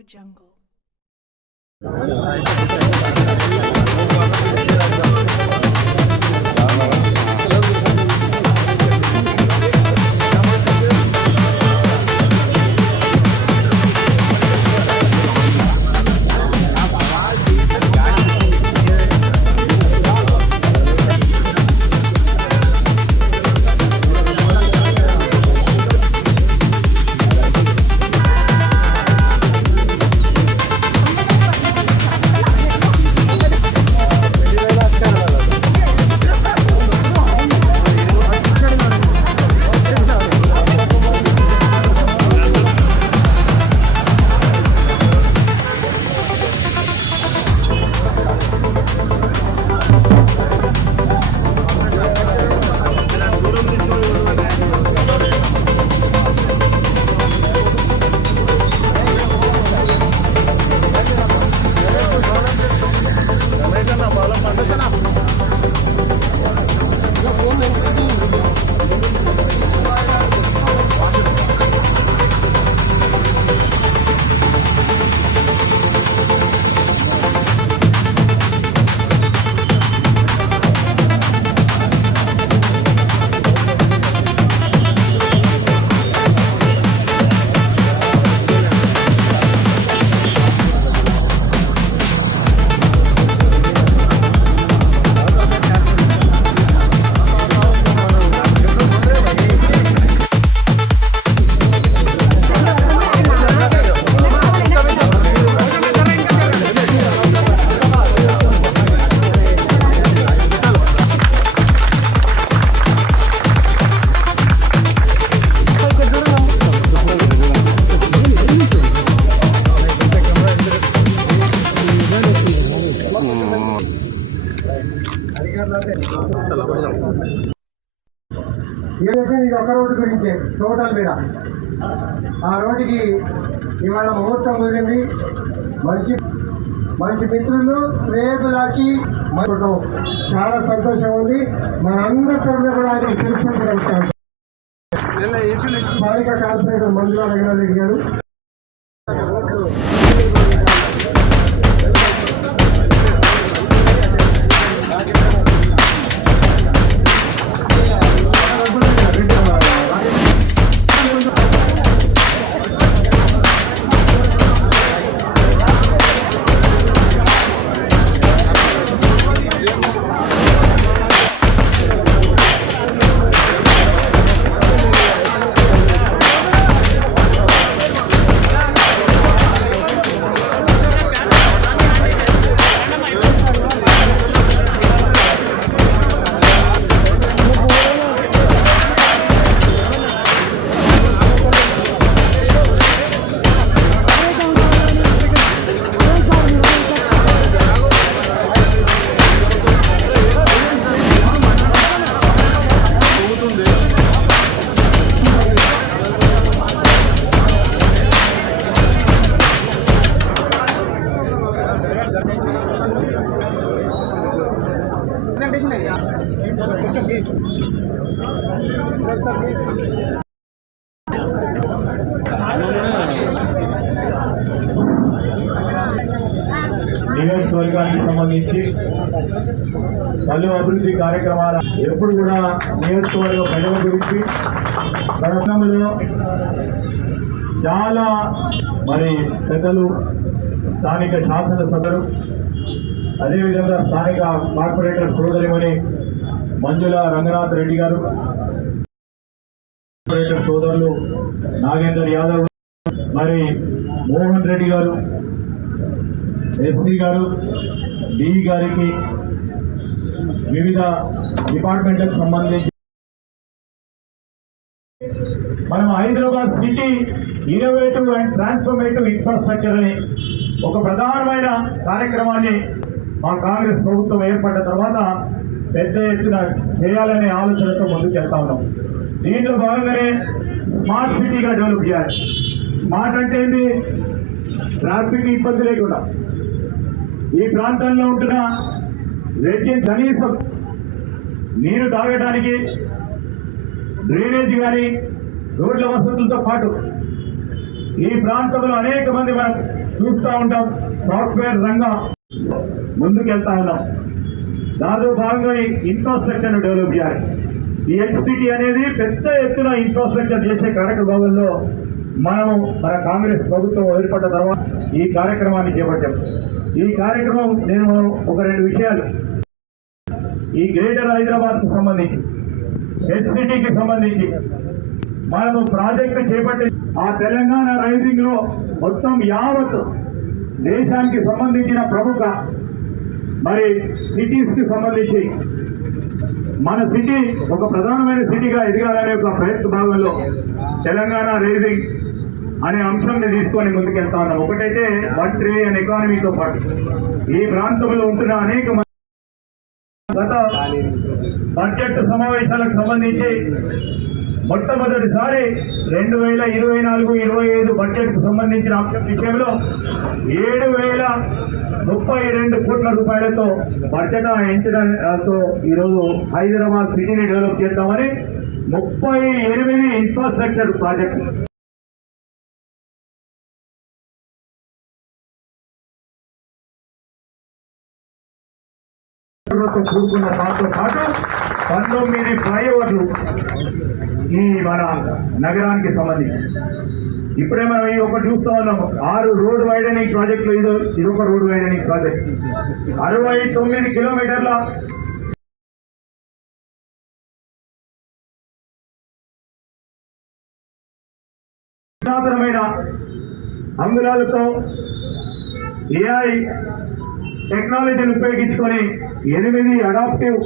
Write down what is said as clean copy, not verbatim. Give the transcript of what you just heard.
AudioJungle. ఏదైతే ఇది ఒక రోడ్డు గురించే టోటల్ మీద ఆ రోడ్డుకి ఇవాళ ముహూర్తం కుదిరింది. మంచి మంచి మిత్రులు రేపులాచి చాలా సంతోషం ఉంది. మన అందరి తరఫున కూడా ఆయన తెలుసుకుంటున్నాం. స్థానిక కార్పొరేటర్ మంజుల రంగనాథరెడ్డి గారు నియోజకవర్గానికి సంబంధించి పలు అభివృద్ధి కార్యక్రమాల ఎప్పుడు కూడా నియోజకవర్గ ప్రజల గురించి ప్రయత్నంలో చాలా మరి పెద్దలు స్థానిక శాసనసభ్యులు అదేవిధంగా స్థానిక కార్పొరేటర్ సోదరిమణి మంజుల రంగనాథ్ రెడ్డి గారు, కార్పొరేటర్ సోదరులు నాగేందర్ యాదవ్, మరి మోహన్ రెడ్డి గారు, ఎస్పీ గారు, డి గారికి, వివిధ డిపార్ట్మెంట్లకు సంబంధించి మనం Hyderabad city innovative and transformative infrastructure అని ఒక ప్రధానమైన కార్యక్రమాన్ని మా కాంగ్రెస్ ప్రభుత్వం ఏర్పడ్డ తర్వాత పెద్ద ఎత్తున చేయాలనే ఆలోచనతో ముందుకు వెళ్తా ఉన్నాం. దీంట్లో భాగంగానే స్మార్ట్ సిటీగా డెవలప్ చేయాలి. స్మార్ట్ అంటే ఏంటి? ట్రాఫిక్ ఇబ్బంది లేకుండా ఈ ప్రాంతంలో ఉంటున్న రెడ్జిన్ కనీసం నీరు తాగడానికి డ్రైనేజ్ కానీ రోడ్ల వసతులతో పాటు ఈ ప్రాంతంలో అనేక మంది మనం చూస్తూ ఉంటాం సాఫ్ట్వేర్ రంగం ముందుకెళ్తా ఉన్నాం. దాంట్లో భాగంగా ఇన్ఫ్రాస్ట్రక్చర్ డెవలప్ చేయాలి. ఈ హెచ్సిటీ అనేది పెద్ద ఎత్తున ఇన్ఫ్రాస్ట్రక్చర్ చేసే కార్యక్రమంలో మనము మన కాంగ్రెస్ ప్రభుత్వం ఏర్పడ్డ తర్వాత ఈ కార్యక్రమాన్ని చేపట్టాం. ఈ కార్యక్రమం నేను ఒక 2 విషయాలు ఈ గ్రేటర్ హైదరాబాద్కు సంబంధించి హెచ్సిటీకి సంబంధించి మనము ప్రాజెక్టు చేపట్టి ఆ తెలంగాణ రైజింగ్ లో మొత్తం యావత్ దేశానికి సంబంధించిన ప్రముఖ మరి సిటీస్ కి సంబంధించి మన సిటీ ఒక ప్రధానమైన సిటీగా ఎదగాలనే ఒక ప్రయత్న భాగంలో తెలంగాణ రైజింగ్ అనే అంశాన్ని తీసుకొని ముందుకెళ్తా ఉన్నాం. ఒకటైతే 1 ట్రిలియన్ ఎకానమీతో పాటు ఈ ప్రాంతంలో ఉంటున్న అనేక గత బడ్జెట్ సమావేశాలకు సంబంధించి మొట్టమొదటిసారి 2024-25 బడ్జెట్ కు సంబంధించిన అంశం విషయంలో 7,032 కోట్ల రూపాయలతో బడ్జెట్ ఎంచడంతో ఈరోజు హైదరాబాద్ సిటీని డెవలప్ చేద్దామని 38 ఇన్ఫ్రాస్ట్రక్చర్ ప్రాజెక్టు కూడుకున్న దాంతో పాటు 19 ఫ్లైఓవర్లు ఈ మన నగరానికి సంబంధించి ఇప్పుడే మనం ఈ ఒకటి చూస్తా ఉన్నాము. 6 రోడ్ వైడనింగ్ ప్రాజెక్టులు ఇదొక రోడ్ వైడనింగ్ ప్రాజెక్ట్ 69 కిలోమీటర్ల పురాతనమైన అంగుళాలతో AI టెక్నాలజీని ఉపయోగించుకొని 8 అడాప్టివ్